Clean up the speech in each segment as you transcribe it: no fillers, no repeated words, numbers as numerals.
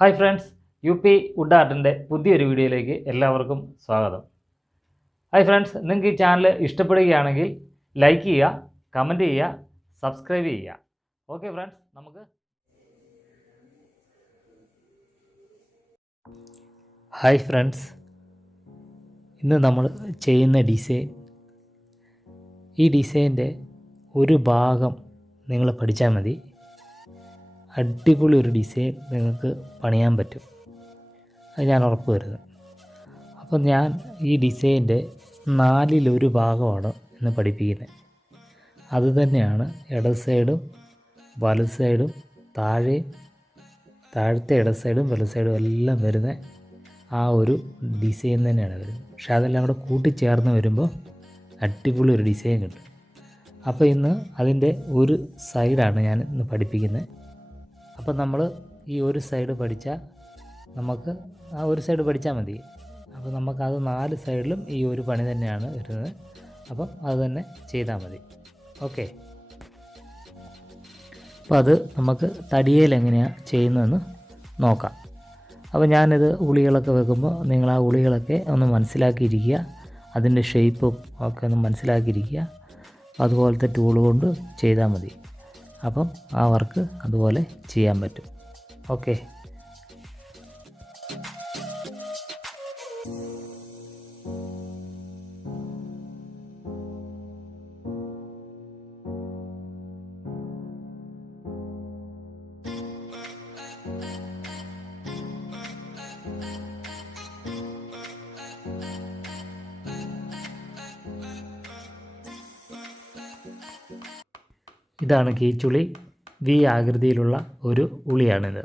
Hi friends, would ആർട്ടിൻ്റെ പുതിയൊരു വീഡിയോയിലേക്ക് എല്ലാവർക്കും സ്വാഗതം. ഹായ് ഫ്രണ്ട്സ്, നിങ്ങൾക്ക് ഈ ചാനൽ ഇഷ്ടപ്പെടുകയാണെങ്കിൽ ലൈക്ക് ചെയ്യുക, കമൻറ്റ് ചെയ്യുക, സബ്സ്ക്രൈബ് ചെയ്യുക. ഓക്കെ ഫ്രണ്ട്സ്, നമുക്ക് ഹായ് ഫ്രണ്ട്സ്, ഇന്ന് നമ്മൾ ചെയ്യുന്ന ഈ ഡിസൈൻ്റെ ഒരു ഭാഗം നിങ്ങൾ പഠിച്ചാൽ മതി. അടിപൊളി ഒരു ഡിസൈൻ നിങ്ങൾക്ക് പണിയാൻ പറ്റും, അത് ഞാൻ ഉറപ്പ് വരുന്നു. അപ്പം ഞാൻ ഈ ഡിസൈൻ്റെ 1/4 ഭാഗമാണ് ഇന്ന് പഠിപ്പിക്കുന്നത്. അതുതന്നെയാണ് ഇടത് സൈഡും വലത് സൈഡും താഴത്തെ ഇടത് സൈഡും വലത് സൈഡും എല്ലാം വരുന്ന ആ ഒരു ഡിസൈൻ തന്നെയാണ് വരുന്നത്. പക്ഷെ അതെല്ലാം കൂടെ കൂട്ടിച്ചേർന്ന് വരുമ്പോൾ അടിപൊളി ഒരു ഡിസൈൻ കിട്ടും. അപ്പോൾ ഇന്ന് അതിൻ്റെ ഒരു സൈഡാണ് ഞാൻ ഇന്ന് പഠിപ്പിക്കുന്നത്. അപ്പം നമ്മൾ ഈ ഒരു സൈഡ് പഠിച്ചാൽ നമുക്ക് ആ ഒരു സൈഡ് പഠിച്ചാൽ മതി. അപ്പോൾ നമുക്കത് 4 സൈഡിലും ഈ ഒരു പണി തന്നെയാണ് വരുന്നത്. അപ്പം അത് തന്നെ ചെയ്താൽ മതി. ഓക്കെ, അപ്പോൾ അത് നമുക്ക് തടിയേൽ എങ്ങനെയാണ് ചെയ്യുന്നതെന്ന് നോക്കാം. അപ്പോൾ ഞാനിത് ഉളികളൊക്കെ വെക്കുമ്പോൾ നിങ്ങൾ ആ ഉളികളൊക്കെ ഒന്ന് മനസ്സിലാക്കിയിരിക്കുക, അതിൻ്റെ ഷേപ്പും ഒക്കെ ഒന്ന് മനസ്സിലാക്കിയിരിക്കുക. അതുപോലത്തെ ടൂൾ കൊണ്ട് ചെയ്താൽ മതി. അപ്പം ആ വർക്ക് അതുപോലെ ചെയ്യാൻ പറ്റും. ഓക്കെ, ഇതാണ് കീച്ചുളി. വി ആകൃതിയിലുള്ള ഒരു ഉളിയാണിത്.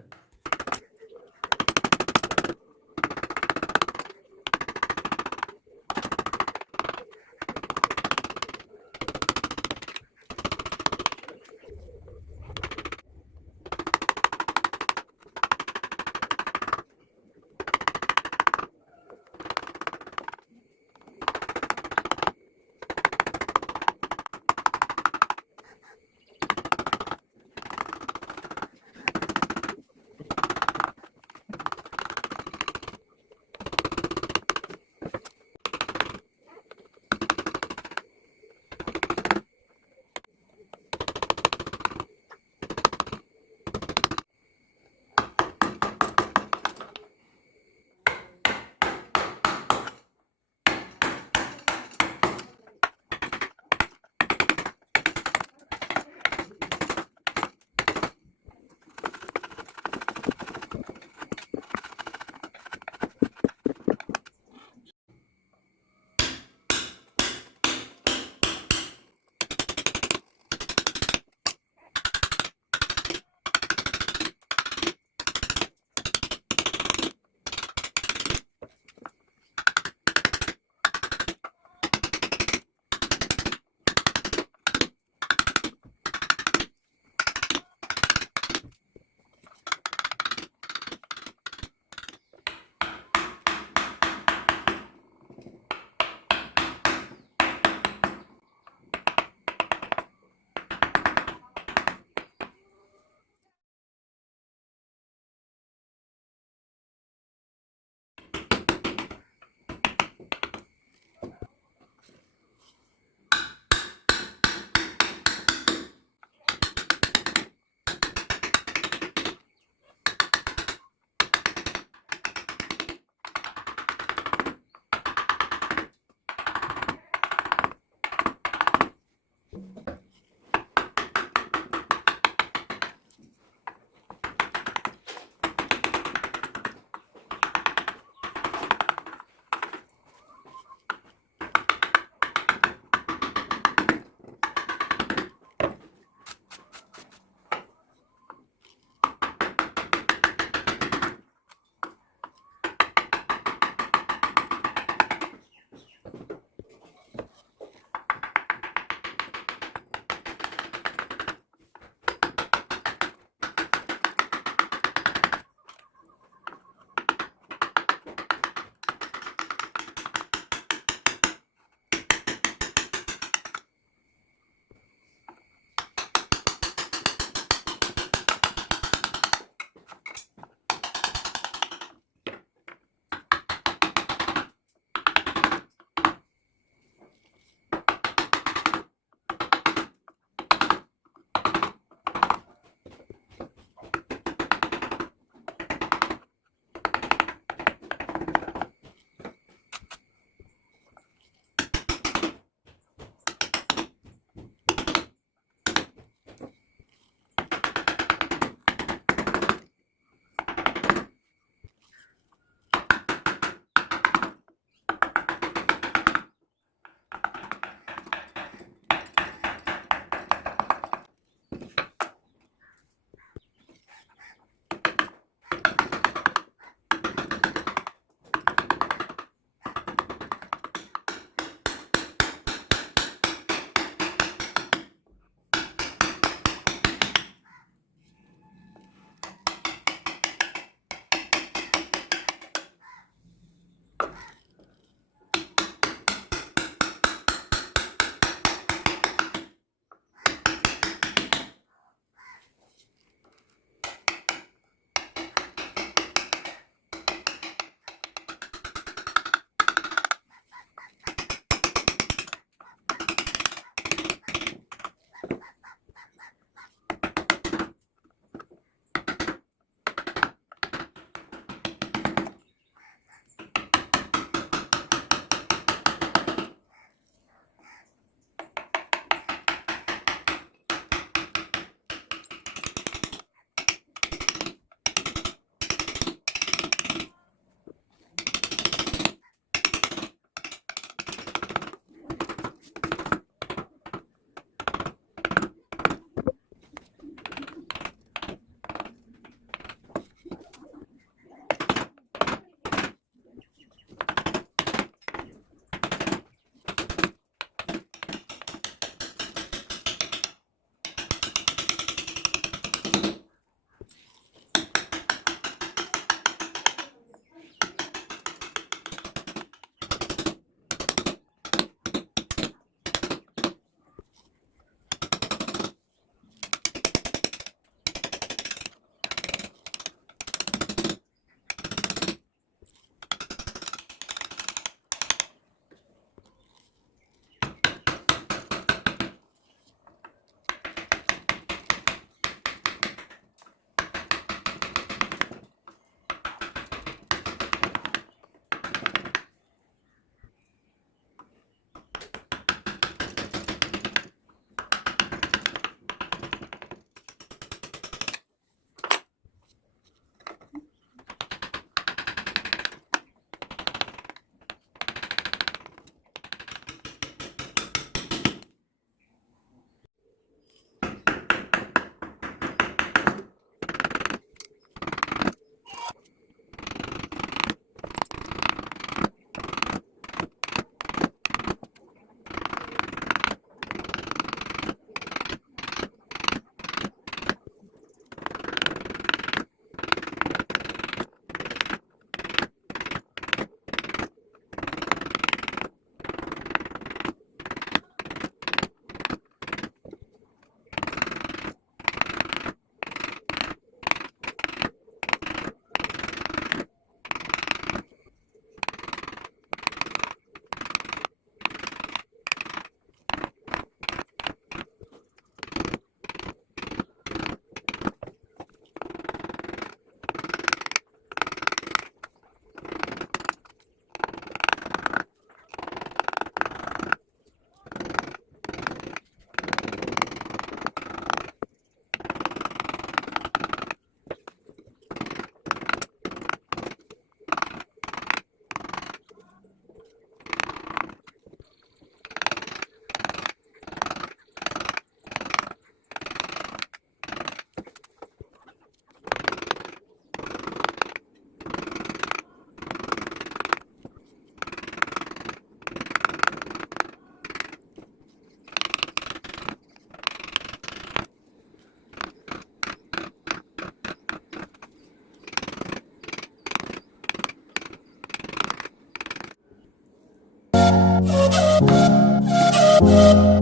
Bye.